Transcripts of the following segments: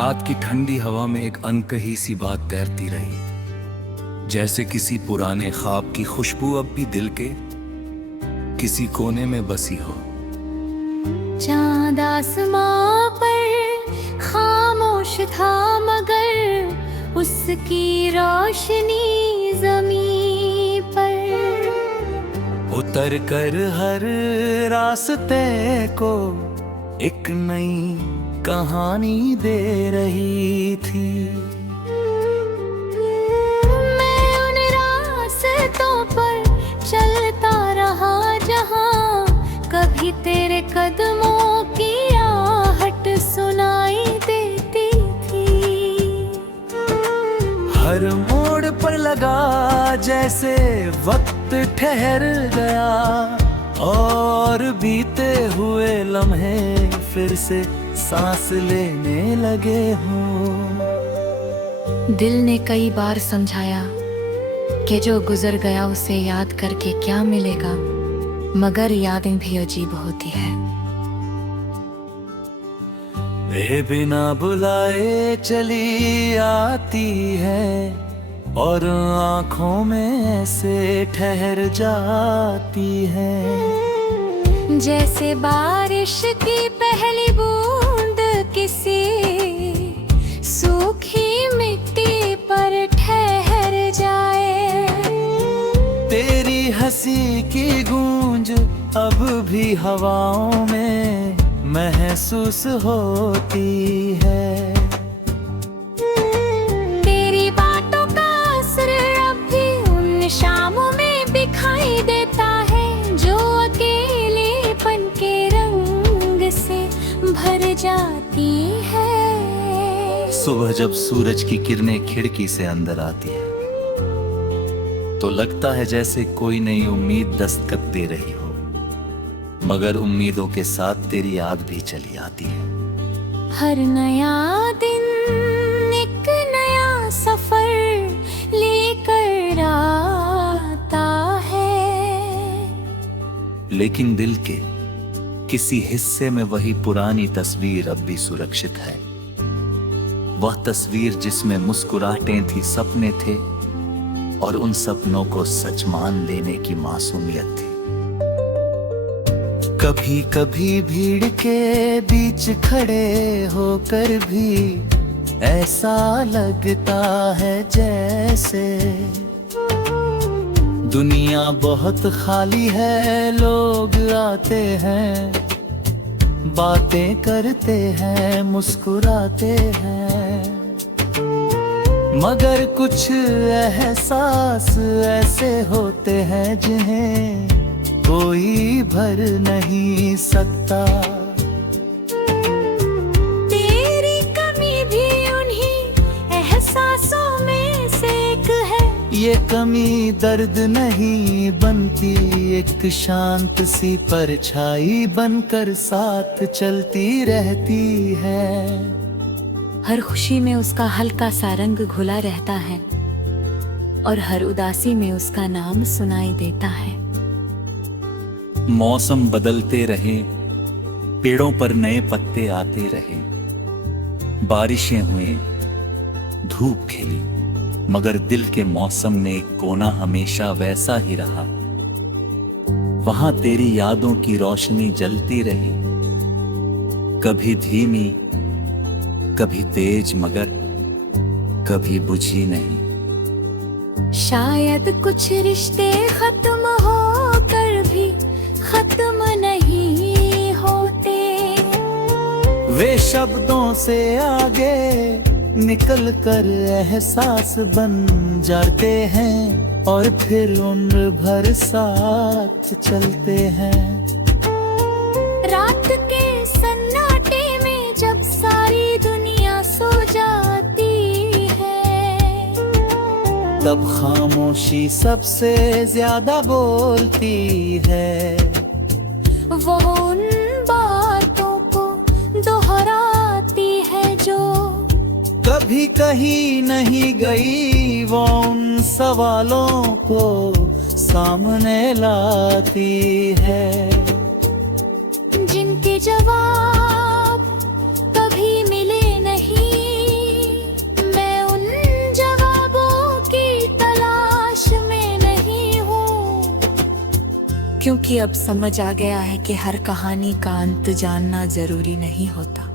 रात की ठंडी हवा में एक अनकही सी बात तैरती रही, जैसे किसी पुराने ख्वाब की खुशबू अब भी दिल के किसी कोने में बसी हो। चांद आसमां पर खामोश था, मगर उसकी रोशनी ज़मीं पर उतर कर हर रास्ते को एक नई कहानी दे रही थी। मैं उन रास्तों पर चलता रहा जहां कभी तेरे कदमों की आहट सुनाई देती थी। हर मोड़ पर लगा जैसे वक्त ठहर गया, और बीते हुए लम्हे फिर से सांस लेने लगे हूँ। दिल ने कई बार समझाया कि जो गुजर गया उसे याद करके क्या मिलेगा, मगर यादें भी अजीब होती है। वे बिना बुलाए चली आती है, और आँखों में ऐसे ठहर जाती है, जैसे बारिश की पहली बूंद किसी सूखी मिट्टी पर ठहर जाए। तेरी हंसी की गूंज अब भी हवाओं में महसूस होती है। तेरी बातों का असर अब भी उन शामों में दिखाई देता है, जो अकेलेपन के रंग से भर जाती है। सुबह जब सूरज की किरणें खिड़की से अंदर आती है, तो लगता है जैसे कोई नई उम्मीद दस्तक दे रही हो, मगर उम्मीदों के साथ तेरी याद भी चली आती है। हर नया दिन एक नया सफर लेकर आता है, लेकिन दिल के किसी हिस्से में वही पुरानी तस्वीर अब भी सुरक्षित है। वह तस्वीर जिसमें मुस्कुराहटें थी, सपने थे, और उन सपनों को सच मान लेने की मासूमियत थी। कभी कभी भीड़ के बीच खड़े होकर भी ऐसा लगता है जैसे दुनिया बहुत खाली है। लोग आते हैं, बातें करते हैं, मुस्कुराते हैं, मगर कुछ एहसास ऐसे होते हैं जिन्हें कोई भर नहीं सकता। तेरी कमी भी उन्हीं एहसासों में से एक है। ये कमी दर्द नहीं बनती, एक शांत सी परछाई बनकर साथ चलती रहती है। हर खुशी में उसका हल्का सा रंग घुला रहता है, और हर उदासी में उसका नाम सुनाई देता है। मौसम बदलते रहे, पेड़ों पर नए पत्ते आते रहे, बारिशें हुई, धूप खिली, मगर दिल के मौसम ने एक कोना हमेशा वैसा ही रहा। वहां तेरी यादों की रोशनी जलती रही, कभी धीमी, कभी तेज, मगर कभी बुझी नहीं। शायद कुछ रिश्ते खत्म होकर भी खत्म नहीं होते। वे शब्दों से आगे निकल कर एहसास बन जाते हैं, और फिर उम्र भर साथ चलते हैं। रात के सन्नाटे में जब सारी दुनिया सो जाती है, तब खामोशी सबसे ज्यादा बोलती है। वो उन बातों को दोहराती है जो कभी कहीं नहीं गई, वो उन सवालों को सामने लाती है, जिनके जवाब कभी मिले नहीं, क्योंकि अब समझ आ गया है कि हर कहानी का अंत जानना जरूरी नहीं होता।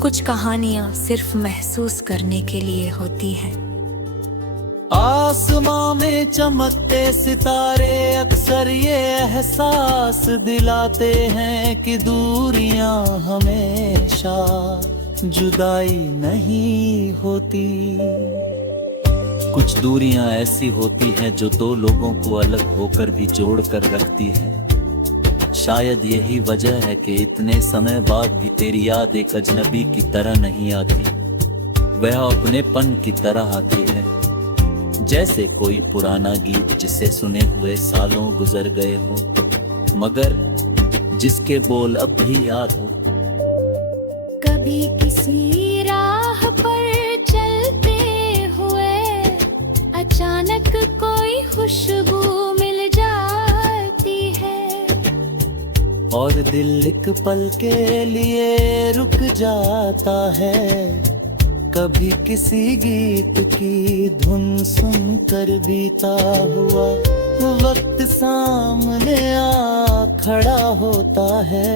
कुछ कहानियां सिर्फ महसूस करने के लिए होती हैं। आसमां में चमकते सितारे अक्सर ये एहसास दिलाते हैं कि दूरियां हमेशा जुदाई नहीं होती। कुछ दूरियां ऐसी होती हैं जो दो लोगों को अलग होकर भी जोड़ कर रखती है। शायद यही वजह है कि इतने समय बाद भी तेरी याद एक अजनबी की तरह नहीं आती, वह अपनेपन की तरह आती है। जैसे कोई पुराना गीत जिसे सुने हुए सालों गुजर गए हो, मगर जिसके बोल अब भी याद हो। कभी किसी राह पर चलते हुए अचानक कोई खुशबू मिल जाती है, और दिल एक पल के लिए रुक जाता है। कभी किसी गीत की धुन सुनकर बीता हुआ वक्त सामने आ खड़ा होता है।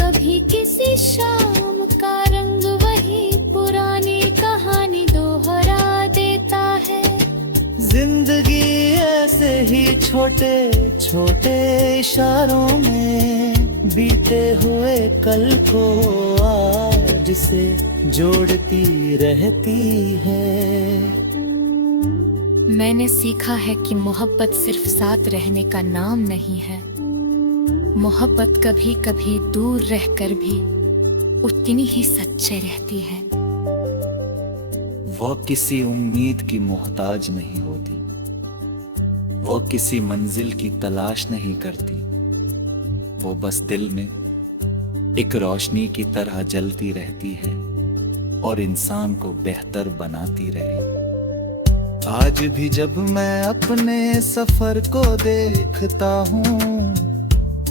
कभी किसी शाम का रंग वही पुरानी कहानी दोहरा देता है। जिंदगी ऐसे ही छोटे छोटे इशारों में बीते हुए कल को आज से जोड़ती रहती है। मैंने सीखा है कि मोहब्बत सिर्फ साथ रहने का नाम नहीं है। मोहब्बत कभी कभी दूर रहकर भी उतनी ही सच्चे रहती है। वो किसी उम्मीद की मोहताज नहीं होती, वो किसी मंजिल की तलाश नहीं करती। वो बस दिल में एक रोशनी की तरह जलती रहती है और इंसान को बेहतर बनाती रहे। आज भी जब मैं अपने सफर को देखता हूँ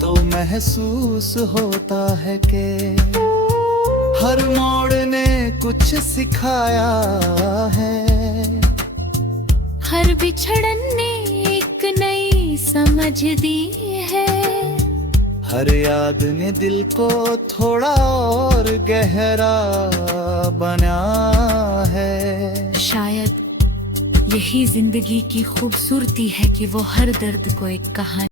तो महसूस होता है कि हर मोड़ ने कुछ सिखाया है। हर बिछड़न ने एक नई समझ दी है। हर याद ने दिल को थोड़ा और गहरा बना है। शायद यही जिंदगी की खूबसूरती है कि वो हर दर्द को एक कहानी